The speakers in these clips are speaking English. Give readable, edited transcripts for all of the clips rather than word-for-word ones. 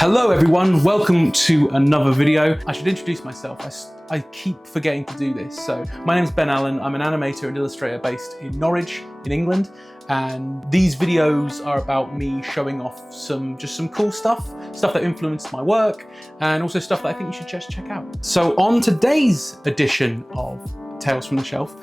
Hello everyone, welcome to another video. I should introduce myself. I keep forgetting to do this. So my name is Ben Allen. I'm an animator and illustrator based in Norwich in England. And these videos are about me showing off some cool stuff that influenced my work, and also stuff that I think you should just check out. So on today's edition of Tales from the Shelf,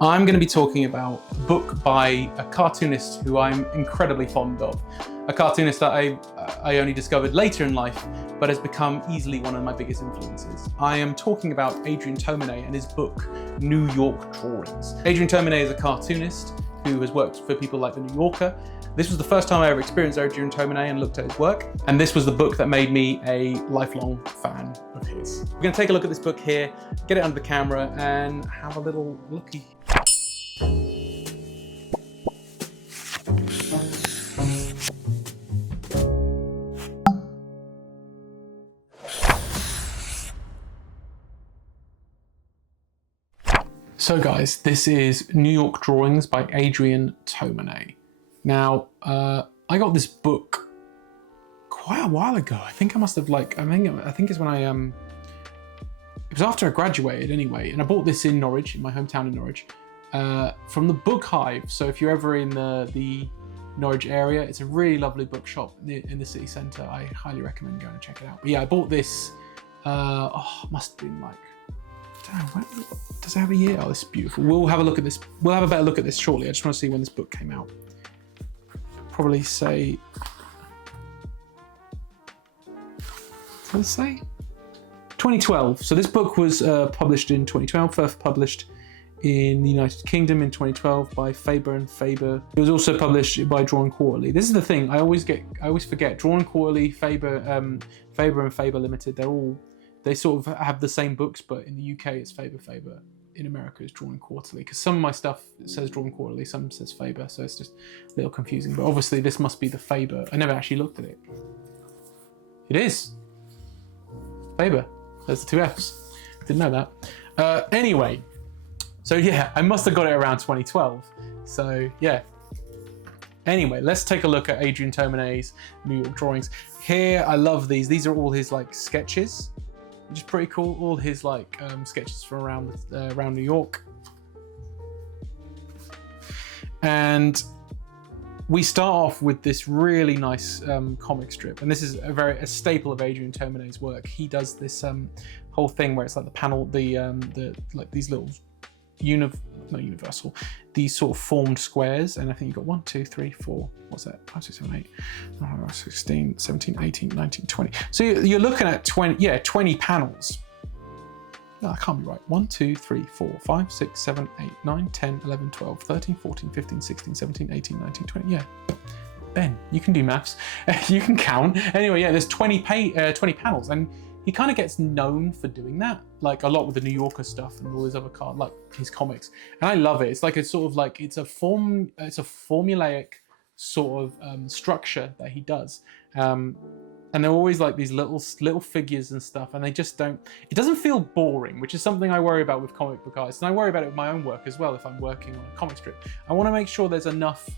I'm going to be talking about a book by a cartoonist who I'm incredibly fond of. A cartoonist that I only discovered later in life, but has become easily one of my biggest influences. I am talking about Adrian Tomine and his book, New York Drawings. Adrian Tomine is a cartoonist who has worked for people like The New Yorker. This was the first time I ever experienced Adrian Tomine and looked at his work. And this was the book that made me a lifelong fan of his. We're gonna take a look at this book here, get it under the camera and have a little looky. So guys, this is New York Drawings by Adrian Tomine. Now, I got this book quite a while ago. I think I must have I think it's when it was after I graduated anyway, and I bought this in Norwich, in my hometown in Norwich, from the Book Hive. So if you're ever in the Norwich area, it's a really lovely bookshop in the city centre. I highly recommend going and check it out. But yeah, I bought this, must have been like, damn, does it have a year? Oh, this is beautiful. We'll have a look at this. We'll have a better look at this shortly. I just want to see when this book came out. Probably say, what does it say? 2012. So this book was published in 2012, first published in the United Kingdom in 2012 by Faber and Faber. It was also published by Drawn Quarterly. This is the thing, I always forget. Drawn Quarterly, Faber and Faber Limited, they sort of have the same books, but in the UK it's Faber. In America it's Drawn Quarterly, because some of my stuff says Drawn Quarterly, some says Faber, so it's just a little confusing. But obviously this must be the Faber. I never actually looked at it. It is Faber. There's the two Fs. Didn't know that. Anyway, so yeah, I must have got it around 2012. So yeah. Anyway, let's take a look at Adrian Tomine's New York Drawings. Here, I love these. These are all his sketches, which is pretty cool. All his sketches from around New York. And we start off with this really nice comic strip, and this is a staple of Adrian Tomine's work. He does this whole thing where it's like the panel, these little not universal, these sort of formed squares, and I think you've got 1, 2, 3, 4, what's that? 5, 6, 7, 8, 16, 17, 18, 19, 20. So you're looking at 20 panels. No, that can't be right. 1, 2, 3, 4, 5, 6, 7, 8, 9, 10, 11, 12, 13, 14, 15, 16, 17, 18, 19, 20. Yeah. Ben, you can do maths. You can count. Anyway, yeah, there's 20 panels, and he kind of gets known for doing that, like a lot with the New Yorker stuff and all his other his comics. And I love it. It's like it's a formulaic sort of structure that he does. And they're always like these little figures and stuff, and they just don't. It doesn't feel boring, which is something I worry about with comic book artists, and I worry about it with my own work as well. If I'm working on a comic strip, I want to make sure there's enough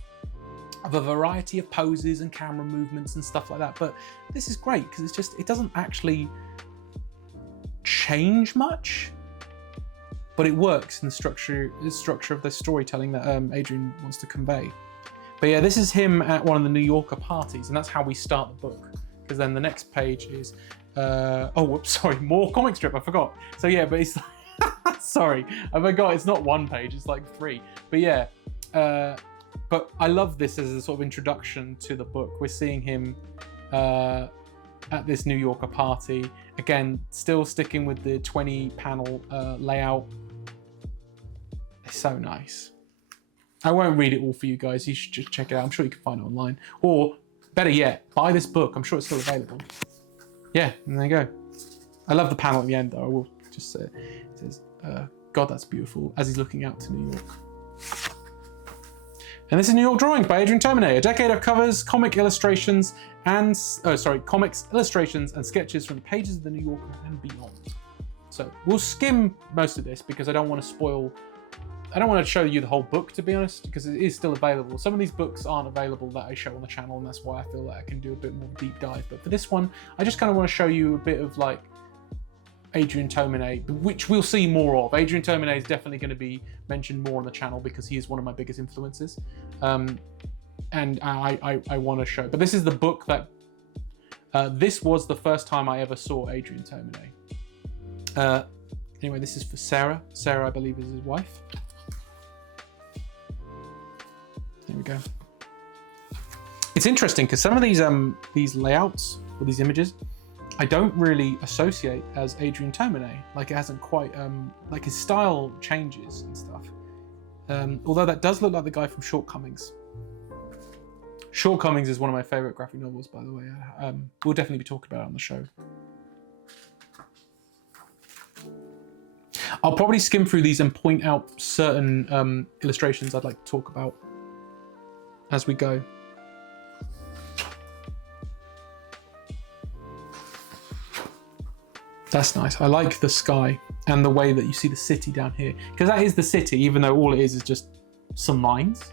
of a variety of poses and camera movements and stuff like that. But this is great because it doesn't actually change much, but it works in the structure of the storytelling that Adrian wants to convey. But yeah, this is him at one of the New Yorker parties, and that's how we start the book. Because then the next page is, more comic strip, I forgot. So yeah, but it's sorry, I forgot, it's not one page, it's like 3. But yeah, but I love this as a sort of introduction to the book. We're seeing him at this New Yorker party. Again, still sticking with the 20 panel layout. It's so nice. I won't read it all for you guys. You should just check it out. I'm sure you can find it online. Or better yet, buy this book. I'm sure it's still available. Yeah, and there you go. I love the panel at the end though. I will just say it says, God, that's beautiful, as he's looking out to New York. And this is New York Drawings by Adrian Tomine, a decade of covers, comics, illustrations, and sketches from the pages of the New Yorker and beyond. So we'll skim most of this because I don't want to spoil I don't want to show you the whole book, to be honest, because it is still available. Some of these books aren't available that I show on the channel, and that's why I feel like I can do a bit more deep dive. But for this one, I just kind of want to show you a bit of like Adrian Tomine, which we'll see more of. Adrian Tomine is definitely going to be mentioned more on the channel because he is one of my biggest influences. And I want to show, but this is the book that, this was the first time I ever saw Adrian Tomine. Anyway, this is for Sarah. Sarah, I believe, is his wife. There we go. It's interesting because some of these layouts or these images, I don't really associate as Adrian Tomine. Like it hasn't quite, like his style changes and stuff. Although that does look like the guy from Shortcomings. Shortcomings is one of my favorite graphic novels, by the way. We'll definitely be talking about it on the show. I'll probably skim through these and point out certain illustrations I'd like to talk about as we go. That's nice. I like the sky and the way that you see the city down here, because that is the city, even though all it is just some lines.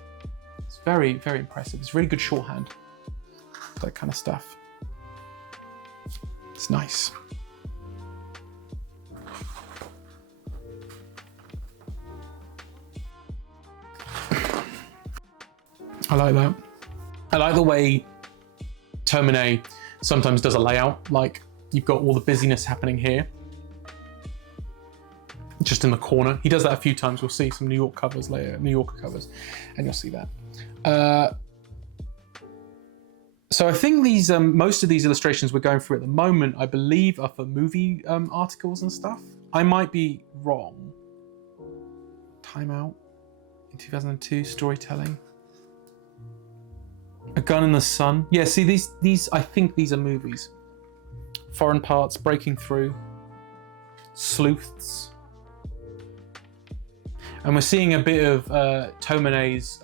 It's very, very impressive. It's really good shorthand, that kind of stuff. It's nice. I like that. I like the way Tomine sometimes does a layout, like you've got all the busyness happening here, just in the corner. He does that a few times. We'll see some New York covers later, New Yorker covers, and you'll see that. So I think these, most of these illustrations we're going through at the moment, I believe, are for movie articles and stuff. I might be wrong. Time Out in 2002, storytelling. A Gun in the Sun. Yeah, see these. I think these are movies. Foreign Parts, Breaking Through, Sleuths, and we're seeing a bit of Tomine's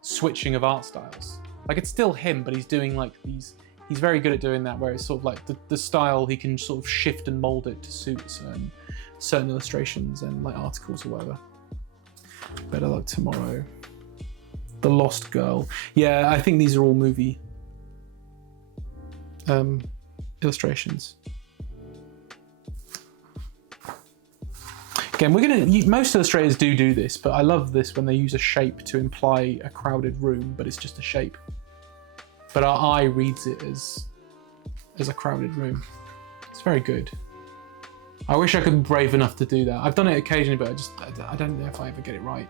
switching of art styles. Like it's still him, but he's doing like these. He's very good at doing that, where it's sort of like the style he can sort of shift and mold it to suit certain illustrations and like articles or whatever. Better Luck Tomorrow. The Lost Girl. Yeah, I think these are all movie illustrations. Again, most illustrators do this, but I love this when they use a shape to imply a crowded room, but it's just a shape. But our eye reads it as a crowded room. It's very good. I wish I could be brave enough to do that. I've done it occasionally, but I don't know if I ever get it right.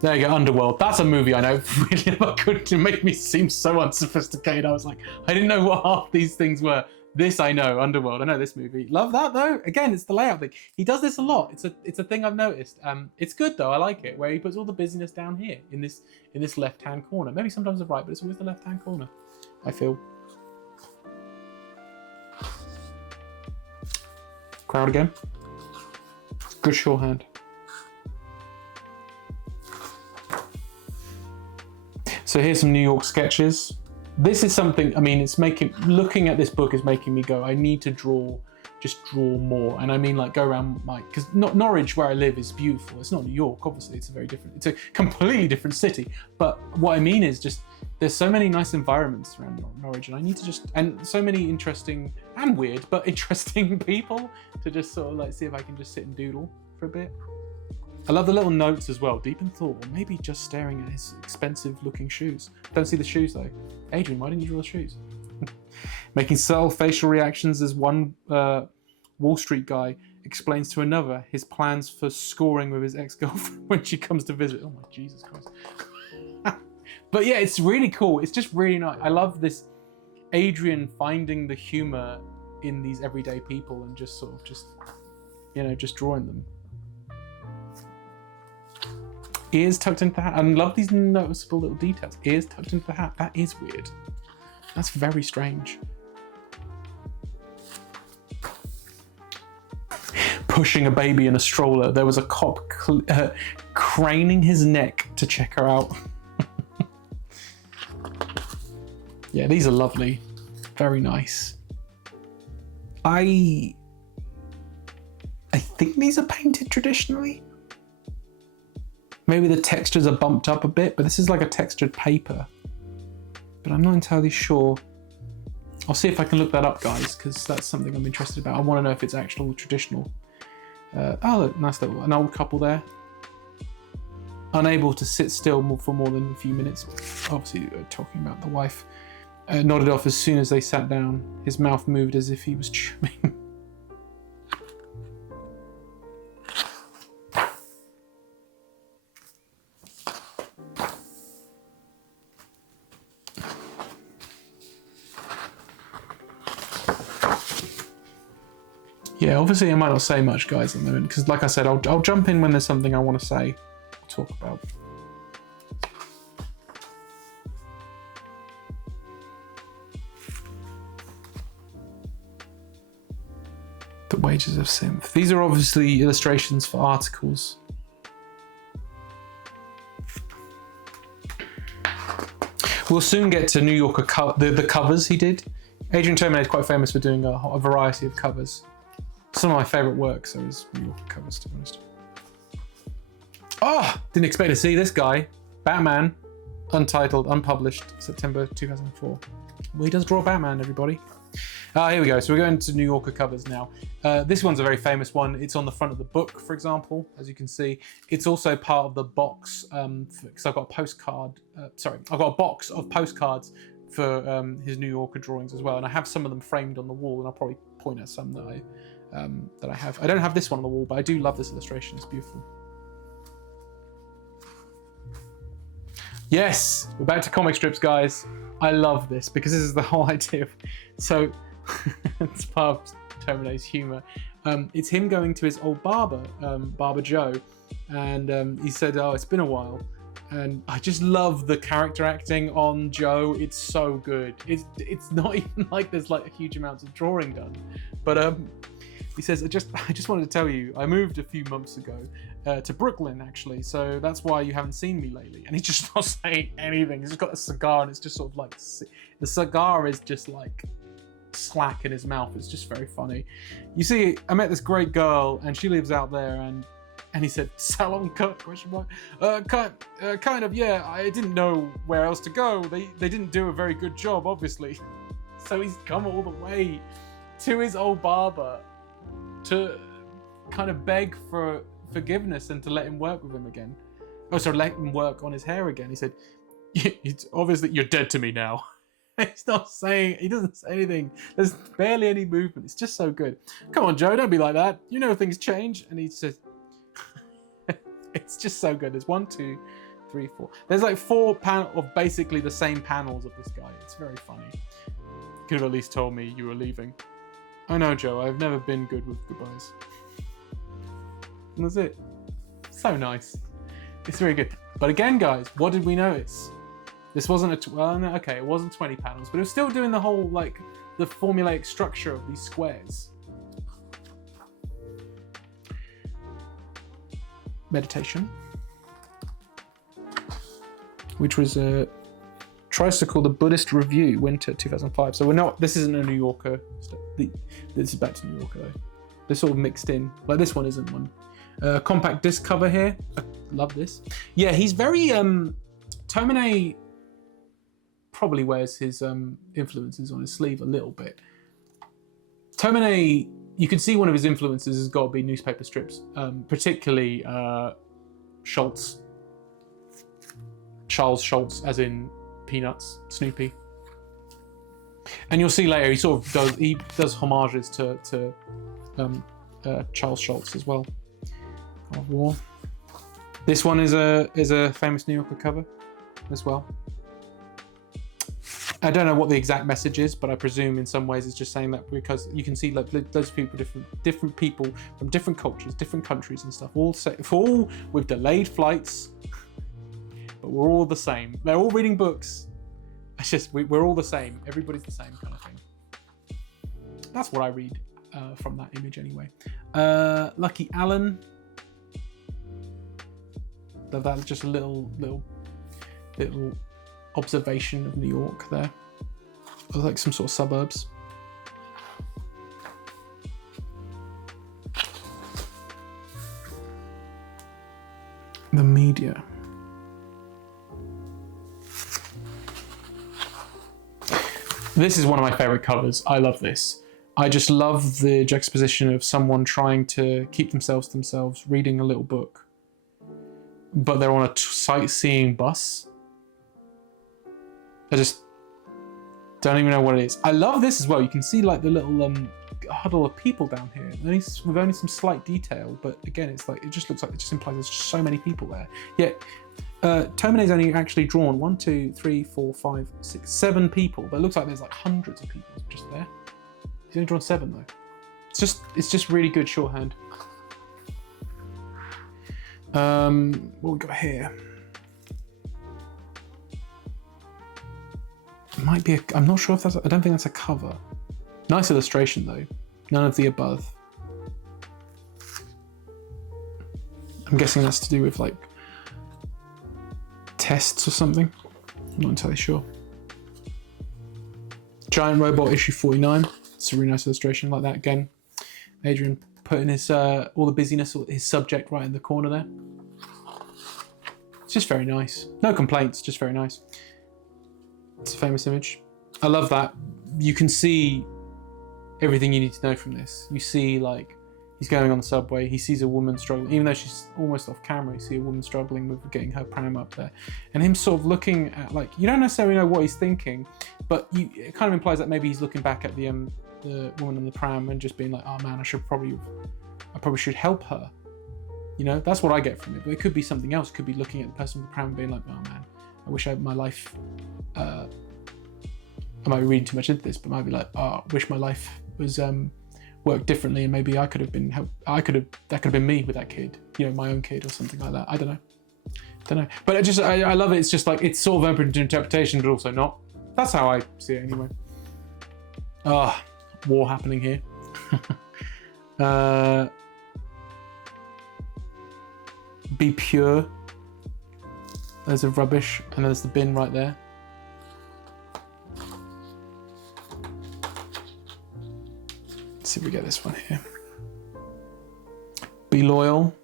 There you go, Underworld. That's a movie I know really good to make me seem so unsophisticated. I was like, I didn't know what half these things were. This I know, Underworld. I know this movie. Love that though. Again, it's the layout thing. He does this a lot. It's a thing I've noticed. It's good though. I like it where he puts all the busyness down here in this left-hand corner. Maybe sometimes the right, but it's always the left-hand corner, I feel. Crowd again. Good shorthand. So here's some New York sketches. This is something, I mean, looking at this book is making me go, I need to just draw more. And I mean like go around because Norwich where I live is beautiful. It's not New York, obviously, it's it's a completely different city. But what I mean is just, there's so many nice environments around Norwich and I need to and so many interesting and weird, but interesting people to just sort of like see if I can just sit and doodle for a bit. I love the little notes as well. Deep in thought, or maybe just staring at his expensive-looking shoes. Don't see the shoes though. Adrian, why didn't you draw the shoes? Making subtle facial reactions as one Wall Street guy explains to another his plans for scoring with his ex-girlfriend when she comes to visit. Oh my Jesus Christ! But yeah, it's really cool. It's just really nice. I love this Adrian finding the humor in these everyday people and just sort of just drawing them. Ears tucked into the hat. I love these noticeable little details. Ears tucked into the hat. That is weird. That's very strange. Pushing a baby in a stroller. There was a cop craning his neck to check her out. Yeah, these are lovely. Very nice. I think these are painted traditionally. Maybe the textures are bumped up a bit, but this is like a textured paper. But I'm not entirely sure. I'll see if I can look that up, guys, because that's something I'm interested about. I want to know if it's actual traditional. Oh, look, nice little, an old couple there. Unable to sit still for more than a few minutes. Obviously, talking about the wife. Nodded off as soon as they sat down. His mouth moved as if he was chewing. Yeah, obviously I might not say much, guys, at the moment, because like I said, I'll jump in when there's something I want to say, talk about. The Wages of Synth. These are obviously illustrations for articles. We'll soon get to New Yorker the covers he did. Adrian Tomine is quite famous for doing a variety of covers. Some of my favourite works are his New Yorker covers, to be honest. Oh, didn't expect to see this guy. Batman, untitled, unpublished, September 2004. Well, he does draw Batman, everybody. Here we go. So we're going to New Yorker covers now. This one's a very famous one. It's on the front of the book, for example, as you can see. It's also part of the box, because I've got a postcard. I've got a box of postcards for his New Yorker drawings as well, and I have some of them framed on the wall, and I'll probably point at some that I have. I don't have this one on the wall, but I do love this illustration. It's beautiful. Yes, we're back to comic strips, guys. I love this because this is the whole idea of, so it's part of Tomine's humour. It's him going to his old barber, Barber Joe, and he said, "Oh, it's been a while." And I just love the character acting on Joe. It's so good. It's not even like there's like huge amounts of drawing done, but he says, I just wanted to tell you, I moved a few months ago to Brooklyn, actually, so that's why you haven't seen me lately. And he's just not saying anything. He's just got a cigar, and it's just sort of like, the cigar is just like slack in his mouth. It's just very funny. You see, I met this great girl, and she lives out there, and he said, "Salon cut?" ? Kind of, yeah. I didn't know where else to go. They didn't do a very good job, obviously. So he's come all the way to his old barber to kind of beg for forgiveness and to let him work with him again. Oh, sorry, let him work on his hair again. He said, "It's obviously you're dead to me now." He's not saying, he doesn't say anything. There's barely any movement. It's just so good. "Come on, Joe, don't be like that. You know things change." And he says, it's just so good. There's 1, 2, 3, 4. There's like 4 panels of basically the same panels of this guy. It's very funny. Could have at least told me you were leaving. "I know, Joe. I've never been good with goodbyes." And that's it. So nice. It's very good. But again, guys, what did we notice? This wasn't it wasn't 20 panels, but it was still doing the whole, like, the formulaic structure of these squares. Meditation, which was tries to call the Buddhist Review, Winter 2005. So we're not. This isn't a New Yorker. This is back to New Yorker though. They're sort of mixed in. Like this one isn't one. Compact disc cover here. I love this. Yeah, he's very. Tomine probably wears his influences on his sleeve a little bit. Tomine. You can see one of his influences has got to be newspaper strips, particularly Schultz, Charles Schultz, as in Peanuts, Snoopy. And you'll see later he does homages to Charles Schultz as well. God of War. This one is a famous New Yorker cover as well. I don't know what the exact message is, but I presume in some ways it's just saying that because you can see like those people, different people from different cultures, different countries and stuff, all with delayed flights, but we're all the same. They're all reading books. It's just we're all the same. Everybody's the same kind of thing. That's what I read from that image anyway. Lucky Allen. That's just a little observation of New York there, or like some sort of suburbs. The media. This is one of my favorite covers. I love this. I just love the juxtaposition of someone trying to keep themselves to themselves, reading a little book, but they're on a sightseeing bus. I just don't even know what it is. I love this as well. You can see like the little huddle of people down here, with only some slight detail, but again, it's like, it just looks like, it just implies there's just so many people there. Yet, Tomine's only actually drawn 1, 2, 3, 4, 5, 6, 7 people, but it looks like there's like hundreds of people just there. He's only drawn 7 though. It's just really good shorthand. What we got here? It might be I'm not sure if that's, I don't think that's a cover. Nice illustration though. None of the above. I'm guessing that's to do with like tests or something. I'm not entirely sure. Giant Robot issue 49. It's a really nice illustration like that again. Adrian putting his all the busyness, his subject right in the corner there. It's just very nice. No complaints, just very nice. It's a famous image. I love that. You can see everything you need to know from this. You see like he's going on the subway, he sees a woman struggling, even though she's almost off camera, you see a woman struggling with getting her pram up there. And him sort of looking at, like, you don't necessarily know what he's thinking, but it kind of implies that maybe he's looking back at the woman in the pram and just being like, oh man, I probably should help her. You know, that's what I get from it. But it could be something else. It could be looking at the person in the pram and being like, oh man, I wish my life, I might be reading too much into this, but I might be like, oh, I wish my life was worked differently, and maybe that could have been me with that kid, you know, my own kid or something like that. I don't know. But I love it. It's just like, it's sort of open to interpretation, but also not. That's how I see it anyway. War happening here. Be pure. There's a rubbish, and there's the bin right there. Let's see if we get this one here. Be loyal.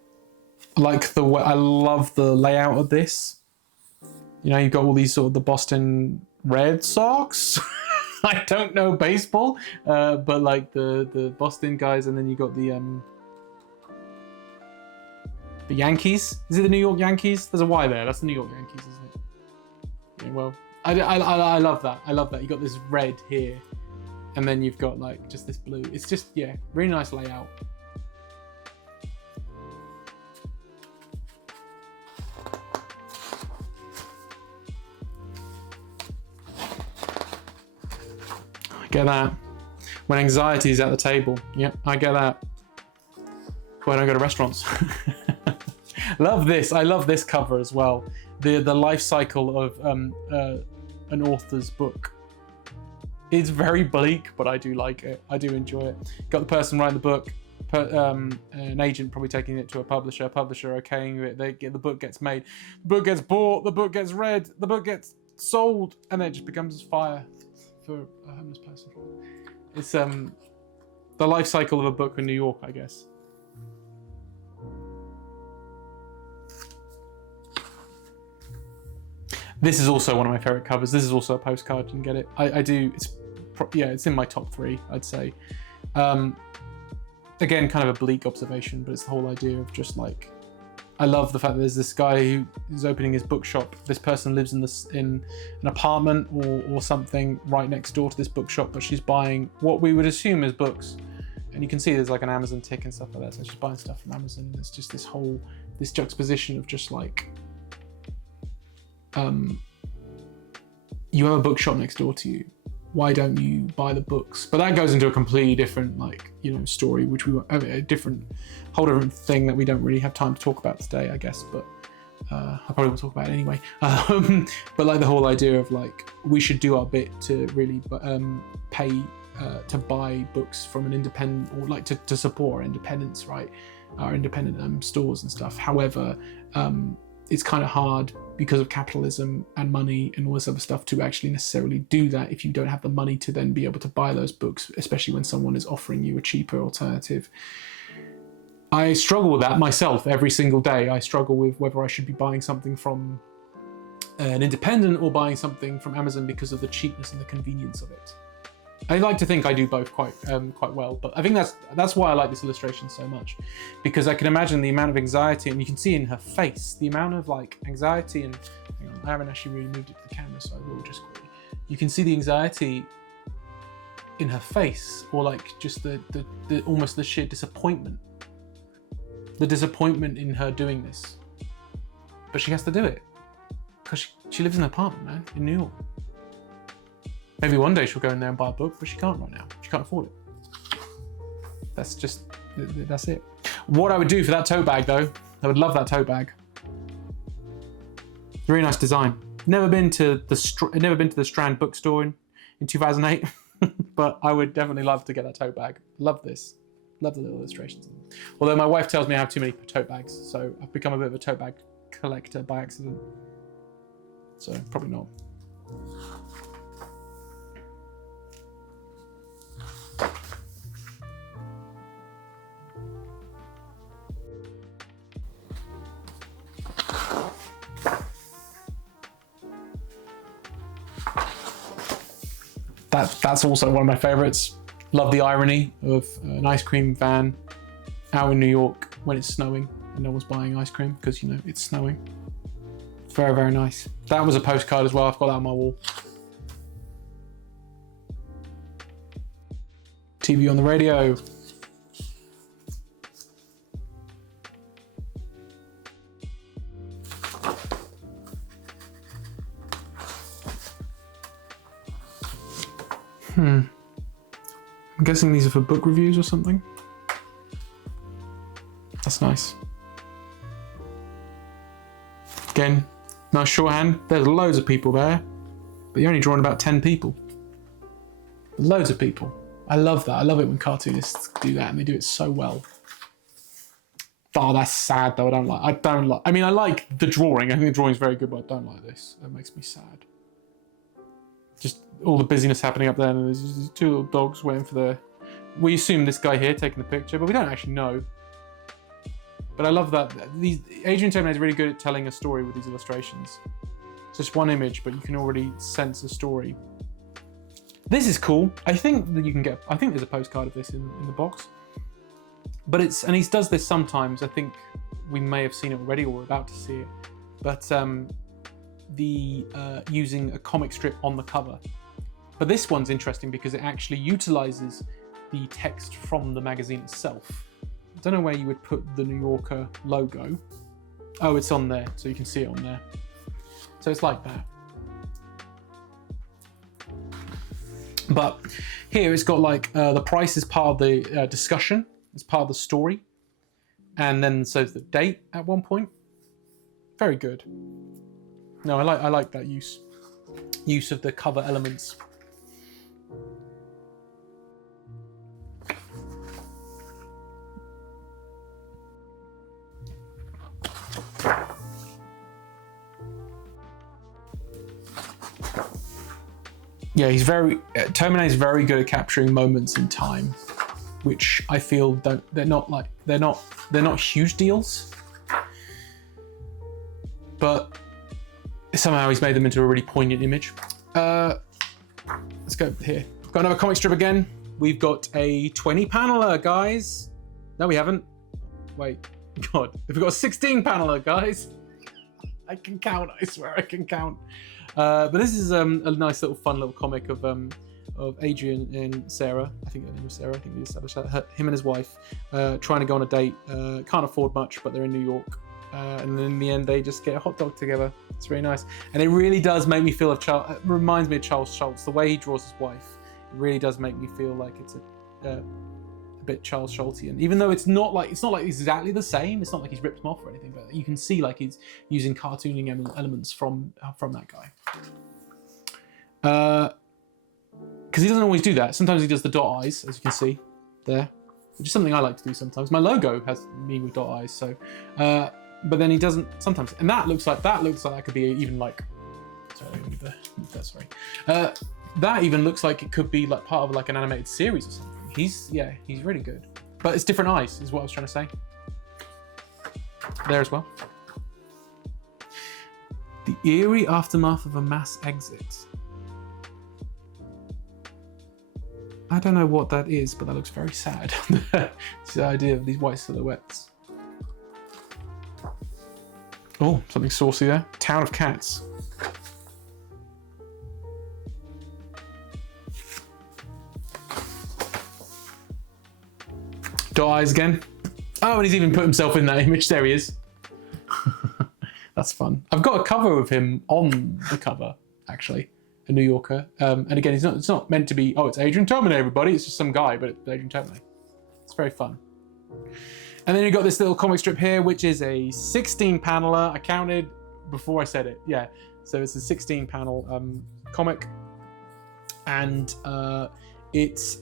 I love the layout of this. You know, you've got all these sort of the Boston Red Sox. I don't know baseball, but like the Boston guys, and then you got the Yankees. Is it the New York Yankees? There's a Y there. That's the New York Yankees, isn't it? Yeah, well, I love that. I love that. You got this red here, and then you've got like just this blue. It's just, yeah, really nice layout. I get that. When anxiety is at the table. Yep, I get that. Why don't I go to restaurants? Love this. I love this cover as well. The life cycle of an author's book. It's very bleak, but I do like it. I do enjoy it. Got the person writing the book, an agent probably taking it to a publisher okaying it. The book gets made, the book gets bought, the book gets read, the book gets sold, and then it just becomes fire for a homeless person. It's the life cycle of a book in New York, I guess. This is also one of my favorite covers. This is also a postcard. You can get it. I do. It's in my top 3, I'd say. Again, kind of a bleak observation, but it's the whole idea of just like, I love the fact that there's this guy who is opening his bookshop. This person lives in an apartment or something right next door to this bookshop, but she's buying what we would assume is books. And you can see there's like an Amazon tick and stuff like that. So she's buying stuff from Amazon. It's just this juxtaposition of just like, you have a bookshop next door to you. Why don't you buy the books? But that goes into a completely different, like, you know, story, which whole different thing that we don't really have time to talk about today, I guess. But I probably will talk about it anyway. But like the whole idea of like, we should do our bit to really pay to buy books from an independent, or like to support our independence, right? Our independent stores and stuff. However, it's kind of hard because of capitalism and money and all this other stuff to actually necessarily do that if you don't have the money to then be able to buy those books, especially when someone is offering you a cheaper alternative. I struggle with that myself every single day. I struggle with whether I should be buying something from an independent or buying something from Amazon because of the cheapness and the convenience of it. I like to think I do both quite well, but I think that's why I like this illustration so much, because I can imagine the amount of anxiety, and you can see in her face the amount of like anxiety. And hang on, I haven't actually really moved it to the camera, so I will just quickly. You can see the anxiety in her face, or like just the almost the sheer disappointment, the disappointment in her doing this, but she has to do it because she lives in an apartment, man, in New York. Maybe one day she'll go in there and buy a book, but she can't right now. She can't afford it. That's it. What I would do for that tote bag though, I would love that tote bag. Very nice design. Never been to the Strand bookstore in 2008, but I would definitely love to get that tote bag. Love this. Love the little illustrations. Although my wife tells me I have too many tote bags, so I've become a bit of a tote bag collector by accident. So probably not. That's also one of my favorites. Love the irony of an ice cream van out in New York when it's snowing and no one's buying ice cream because, you know, it's snowing. Very, very nice. That was a postcard as well. I've got that on my wall. TV on the radio. I'm guessing these are for book reviews or something. That's nice. Again, nice shorthand. There's loads of people there, but you're only drawing about 10 people. Loads of people. I love that. I love it when cartoonists do that, and they do it so well. Oh, that's sad though. I mean, I like the drawing. I think the drawing is very good, but I don't like this. That makes me sad. Just all the busyness happening up there, and there's these two little dogs waiting for their... We assume this guy here taking the picture, but we don't actually know. But I love that. Adrian Tomine is really good at telling a story with these illustrations. It's just one image, but you can already sense a story. This is cool. I think that you can get... I think there's a postcard of this in the box. But it's... And he does this sometimes. I think we may have seen it already, or we're about to see it. But using a comic strip on the cover. But this one's interesting because it actually utilizes the text from the magazine itself. I don't know where you would put the New Yorker logo. Oh, it's on there, so you can see it on there. So it's like that. But here it's got like the price is part of the discussion. It's part of the story. And then so the date at one point. Very good. No, I like that use of the cover elements. Yeah, Tomine is very good at capturing moments in time, which I feel they're not huge deals, but somehow he's made them into a really poignant image. Let's go here. Got another comic strip again. We've got a 20 paneler, guys. No, we haven't. Wait, God, we've got a 16 paneler, guys. I can count. I swear I can count. But this is a nice little fun little comic of Adrian and Sarah. I think her name was Sarah. I think we established that. Him and his wife trying to go on a date. Can't afford much, but they're in New York. And then in the end, they just get a hot dog together. It's very nice. And it really does make me feel of it reminds me of Charles Schultz. The way he draws his wife, it really does make me feel like it's a bit Charles Schultzian. Even though it's not like exactly the same. It's not like he's ripped him off or anything, but you can see like he's using cartooning elements from that guy. Because he doesn't always do that. Sometimes he does the dot eyes, as you can see there, which is something I like to do sometimes. My logo has me with dot eyes, so. But then he doesn't sometimes, and that looks like that could be even like. Sorry, that even looks like it could be like part of like an animated series or something. He's really good, but it's different eyes, is what I was trying to say. there as well. The eerie aftermath of a mass exit. I don't know what that is, but that looks very sad. It's the idea of these white silhouettes. Oh, something saucy there. Town of Cats. Dot eyes again. Oh, and he's even put himself in that image. There he is. That's fun. I've got a cover of him on the cover, actually. A New Yorker. And again, it's not meant to be, oh, it's Adrian Tomine, everybody. It's just some guy, but it's Adrian Tomine. It's very fun. And then you've got this little comic strip here, which is a 16-paneler. I counted before I said it. Yeah. So it's a 16-panel comic. And it's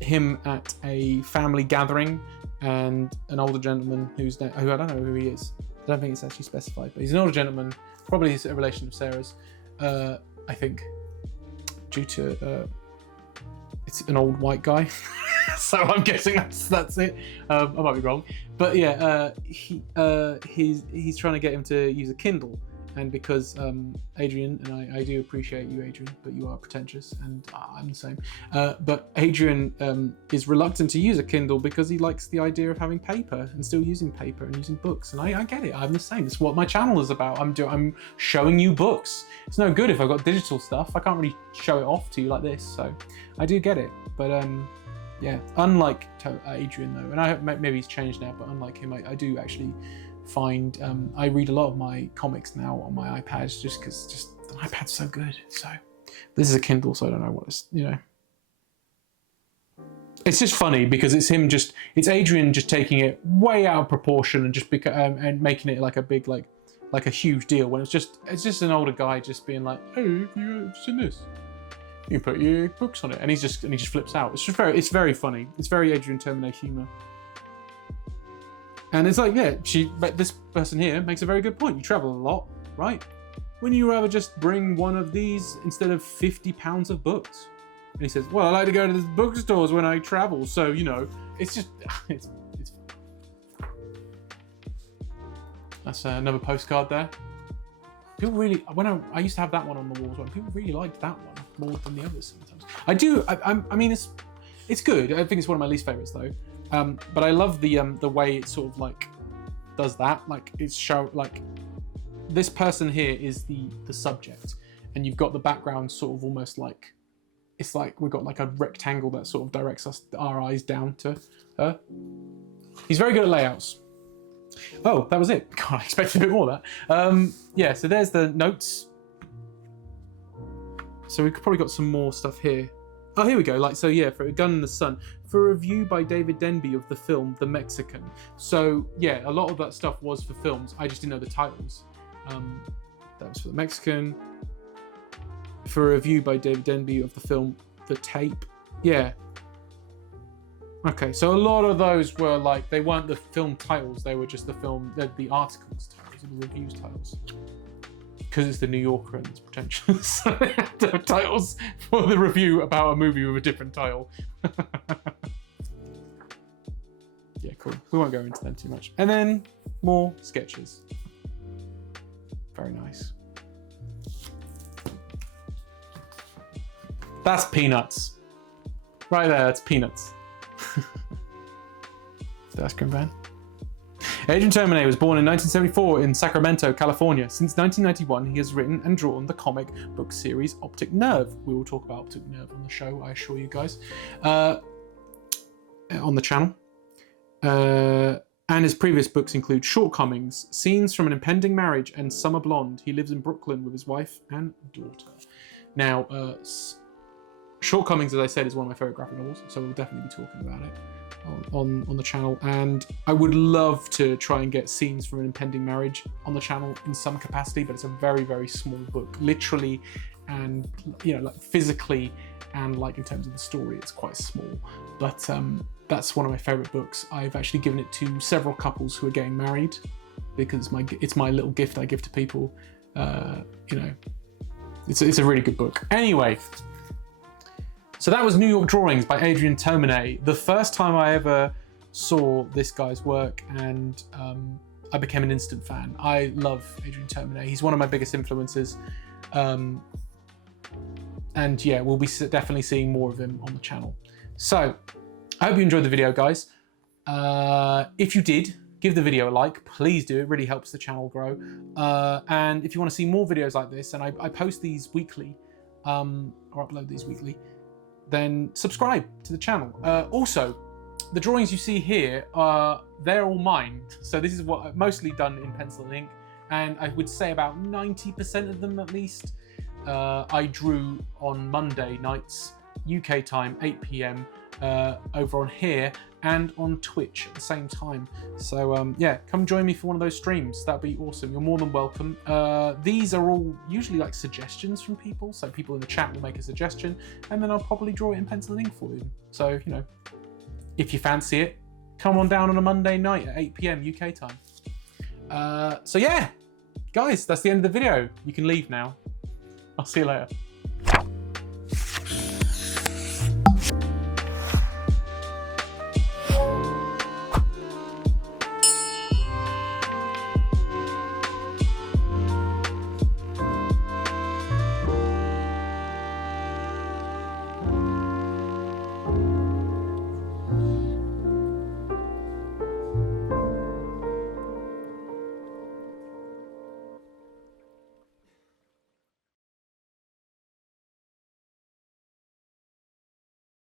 him at a family gathering, and an older gentleman who I don't know who he is. I don't think it's actually specified, but he's an older gentleman, probably a relation of Sarah's, I think, due to it's an old white guy. So I'm guessing that's it. I might be wrong, but yeah, he's trying to get him to use a Kindle. And because Adrian, and I do appreciate you, Adrian, but you are pretentious, and I'm the same. But Adrian is reluctant to use a Kindle because he likes the idea of having paper and still using paper and using books. And I get it. I'm the same. It's what my channel is about. I'm showing you books. It's no good if I've got digital stuff. I can't really show it off to you like this. So I do get it. But yeah, unlike Adrian though, and I hope maybe he's changed now. But unlike him, I do actually find I read a lot of my comics now on my iPad just because the iPad's so good. So this is a Kindle, so I don't know what it's, you know. It's just funny because it's Adrian just taking it way out of proportion and just and making it like a big like a huge deal when it's just an older guy just being like, hey, you seen this? You can put your books on it, and he just flips out. It's very funny. It's very Adrian Tomine humor. And it's like, yeah, this person here makes a very good point. You travel a lot, right? Wouldn't you rather just bring one of these instead of 50 pounds of books? And he says, well, I like to go to the bookstores when I travel. So, you know, it's just, it's fun. That's another postcard there. People really, when I used to have that one on the walls, people really liked that one more than the others sometimes. I mean, it's good. I think it's one of my least favorites though. But I love the way it sort of like does that. Like it's like this person here is the subject, and you've got the background sort of almost like it's like we've got like a rectangle that sort of directs our eyes down to her. He's very good at layouts. Oh, that was it. God, I expected a bit more of that. Yeah, so there's the notes. So we've probably got some more stuff here. Oh, here we go. Like, so yeah, for A Gun in the Sun, for a review by David Denby of the film The Mexican. So yeah, a lot of that stuff was for films. I just didn't know the titles. That was for The Mexican. For a review by David Denby of the film The Tape. Yeah. Okay, so a lot of those were like, they weren't the film titles, they were just the the articles titles, or the reviews titles. Because it's the New Yorker and it's pretentious. So they have to have titles for the review about a movie with a different title. Yeah, cool. We won't go into them too much. And then more sketches. Very nice. That's Peanuts. Right there, that's Peanuts. The ice cream van. Adrian Tomine was born in 1974 in Sacramento, California. Since 1991, he has written and drawn the comic book series Optic Nerve. We will talk about Optic Nerve on the show, I assure you guys, on the channel. And his previous books include Shortcomings, Scenes from an Impending Marriage, and Summer Blonde. He lives in Brooklyn with his wife and daughter. Now, Shortcomings, as I said, is one of my favorite graphic novels, so we'll definitely be talking about it on the channel. And I would love to try and get Scenes from an Impending Marriage on the channel in some capacity, but it's a very, very small book, literally, and like physically, and like in terms of the story, it's quite small. But that's one of my favorite books. I've actually given it to several couples who are getting married because it's my little gift I give to people. It's a really good book. Anyway. So that was New York Drawings by Adrian Tomine. The first time I ever saw this guy's work, and I became an instant fan. I love Adrian Tomine. He's one of my biggest influences. And yeah, we'll be definitely seeing more of him on the channel. So I hope you enjoyed the video, guys. If you did, give the video a like. Please do. It really helps the channel grow. And if you want to see more videos like this, and I post these weekly, or upload these weekly, then subscribe to the channel. Also, the drawings you see here, they're all mine. So this is what I've mostly done in pencil and ink. And I would say about 90% of them at least, I drew on Monday nights, UK time, 8 PM, over on here and on Twitch at the same time. So yeah, come join me for one of those streams. That'd be awesome. You're more than welcome. These are all usually like suggestions from people. So people in the chat will make a suggestion and then I'll probably draw it in pencil and ink for you. So, you know, if you fancy it, come on down on a Monday night at 8 PM UK time. So yeah, guys, that's the end of the video. You can leave now. I'll see you later.